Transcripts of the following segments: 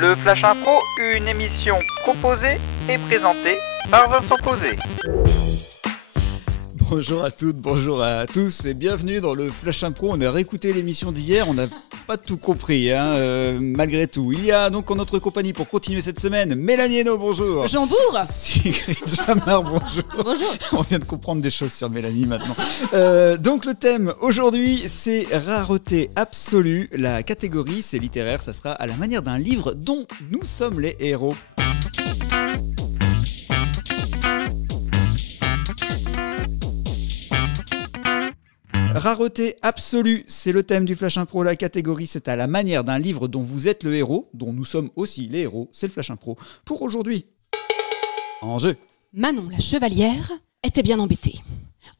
Le Flash Impro, une émission proposée et présentée par Vincent Posé. Bonjour à toutes, bonjour à tous et bienvenue dans le Flash Impro. On a réécouté l'émission d'hier, on n'a pas tout compris, malgré tout. Il y a donc en notre compagnie pour continuer cette semaine Mélanie Hainaut, bonjour. Jambour. Sigrid Jamard, bonjour. Bonjour. On vient de comprendre des choses sur Mélanie maintenant. Donc le thème aujourd'hui c'est rareté absolue. La catégorie c'est littéraire, ça sera à la manière d'un livre dont nous sommes les héros. Rareté absolue, c'est le thème du Flash Impro. La catégorie, c'est à la manière d'un livre dont vous êtes le héros, dont nous sommes aussi les héros. C'est le Flash Impro. Pour aujourd'hui, en jeu. Manon la chevalière était bien embêtée.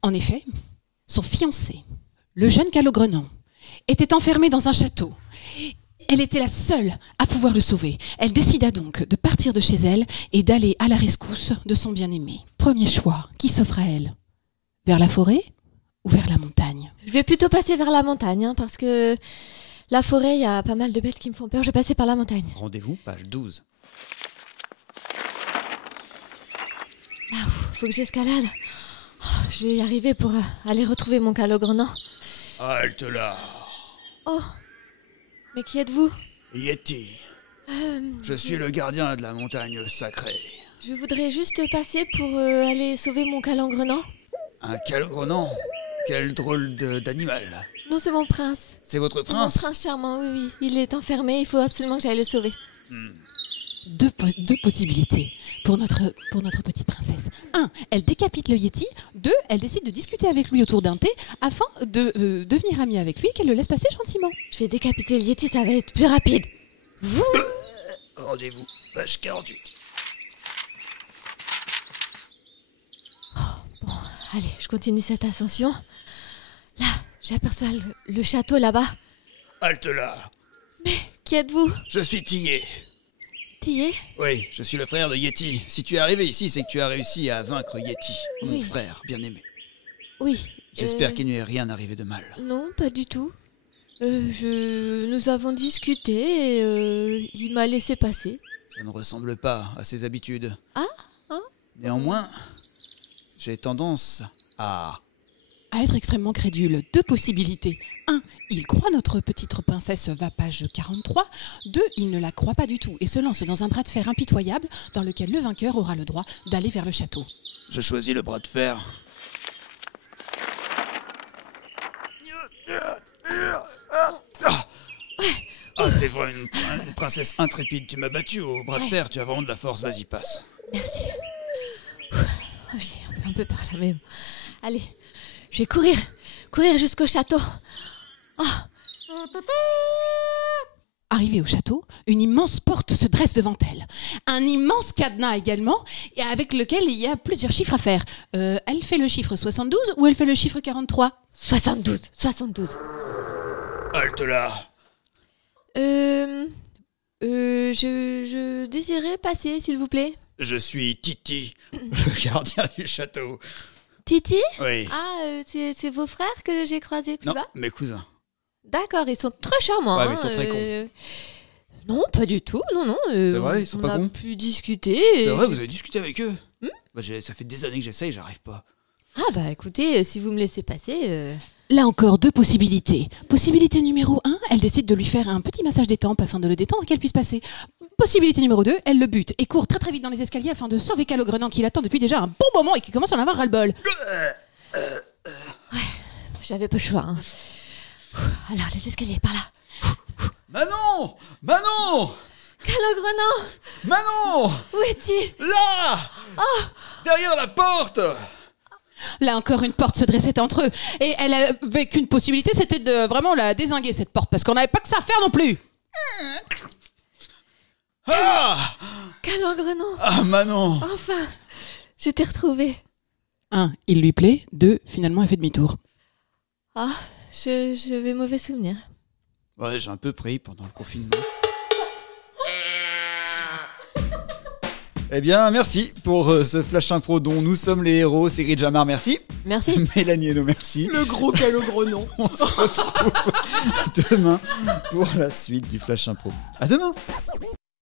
En effet, son fiancé, le jeune Calogrenant, était enfermé dans un château. Elle était la seule à pouvoir le sauver. Elle décida donc de partir de chez elle et d'aller à la rescousse de son bien-aimé. Premier choix, qui s'offre à elle? Vers la forêt ou vers la montagne? Je vais plutôt passer vers la montagne, parce que la forêt, il y a pas mal de bêtes qui me font peur. Je vais passer par la montagne. Rendez-vous, page 12. Faut que j'escalade. Je vais y arriver pour aller retrouver mon Calogrenant. Halte là. Oh, mais qui êtes-vous? Yeti. Je suis le gardien de la montagne sacrée. Je voudrais juste passer pour aller sauver mon Calogrenant. Un calogrenant? Quel drôle d'animal. Non, c'est mon prince. C'est votre C'est mon prince? prince charmant, oui. Il est enfermé, il faut absolument que j'aille le sauver. Deux possibilités pour notre petite princesse. 1. Elle décapite le Yeti. 2. Elle décide de discuter avec lui autour d'un thé afin de devenir amie avec lui et qu'elle le laisse passer gentiment. Je vais décapiter le Yeti, ça va être plus rapide. Vous? Rendez-vous, page 48. Bon, allez, je continue cette ascension. Là, j'aperçois le château là-bas. Halte là. Qui êtes-vous? Je suis Tillé. Tillé? Oui, je suis le frère de Yeti. Si tu es arrivé ici, c'est que tu as réussi à vaincre Yeti, mon Oui. frère bien-aimé. Oui. J'espère qu'il n'y est rien arrivé de mal. Non, pas du tout. Nous avons discuté et il m'a laissé passer. Ça ne ressemble pas à ses habitudes. Ah? Néanmoins, j'ai tendance à être extrêmement crédule. 2 possibilités. 1. Il croit notre petite princesse va page 43. 2. Il ne la croit pas du tout et se lance dans un bras de fer impitoyable dans lequel le vainqueur aura le droit d'aller vers le château. Je choisis le bras de fer. Ah, t'es vraiment une princesse intrépide. Tu m'as battu au bras de fer, tu as vraiment de la force. Vas-y, passe. Merci. J'ai un peu peur là, mais... Allez, je vais courir jusqu'au château. Arrivée au château, une immense porte se dresse devant elle. Un immense cadenas également, et avec lequel il y a plusieurs chiffres à faire. Elle fait le chiffre 72 ou elle fait le chiffre 43? 72. Halte là. Je désirais passer, s'il vous plaît. Je suis Titi, le gardien du château. Titi? Oui. Ah, c'est vos frères que j'ai croisés plus Non, bas? mes cousins. D'accord, ils sont très charmants. Ouais, mais ils sont très cons. Non, pas du tout. Non. C'est vrai, ils sont pas On cons? a pu discuter. C'est vrai, vous avez discuté avec eux? Ça fait des années que j'essaye, j'arrive pas. Ah bah écoutez, si vous me laissez passer... Là encore, 2 possibilités. Possibilité numéro 1, elle décide de lui faire un petit massage des tempes afin de le détendre et qu'elle puisse passer. Possibilité numéro 2, elle le bute et court très très vite dans les escaliers afin de sauver Calogrenant qui l'attend depuis déjà un bon moment et qui commence à en avoir ras-le-bol. J'avais pas le choix. Alors, les escaliers, par là. Manon! Calogrenant! Manon! Où es-tu? Là! Derrière la porte! Là encore, une porte se dressait entre eux et elle avait qu'une possibilité, c'était de vraiment la dézinguer cette porte parce qu'on n'avait pas que ça à faire non plus. Ah! Calogrenant! Ah, Manon! Enfin, je t'ai retrouvé. 1, il lui plaît. 2, finalement, elle fait demi-tour. Ah, je vais mauvais souvenir. Ouais, j'ai un peu pris pendant le confinement. Eh bien, merci pour ce Flash Impro dont nous sommes les héros. Sigrid Jamard, merci. Merci. Mélanie Hainaut, merci. Le gros Calogrenant. On se retrouve demain pour la suite du Flash Impro. À demain.